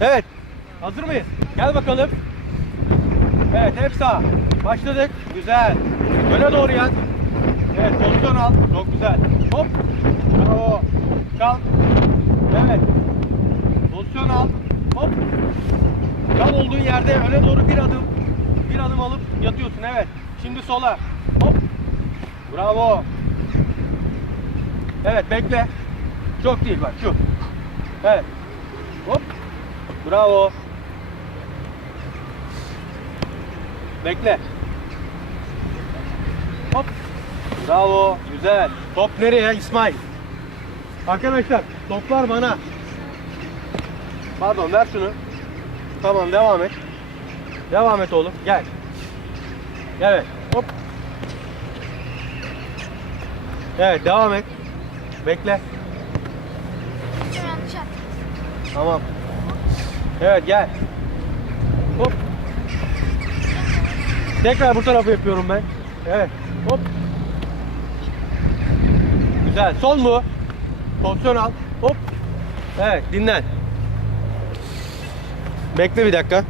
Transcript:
Evet. Hazır mıyız? Gel bakalım. Evet hep sağ. Başladık. Güzel. Öne doğru yan. Evet pozisyon al. Çok güzel. Hop. Bravo. Kalk. Evet. Pozisyon al. Hop. Tam olduğun yerde öne doğru bir adım. Bir adım alıp yatıyorsun. Evet. Şimdi sola. Hop. Bravo. Evet bekle. Çok değil bak şu. Evet. Hop. Bravo. Bekle. Hop. Bravo. Güzel. Top nereye İsmail? Arkadaşlar toplar bana. Pardon ver şunu. Tamam devam et. Devam et oğlum. Gel. Evet. Hop. Evet devam et. Bekle. Tamam. Evet gel. Hop. Tekrar bu tarafı yapıyorum ben. Evet. Hop. Güzel. Sol mu? Pozisyon al. Hop. Evet dinlen. Bekle bir dakika.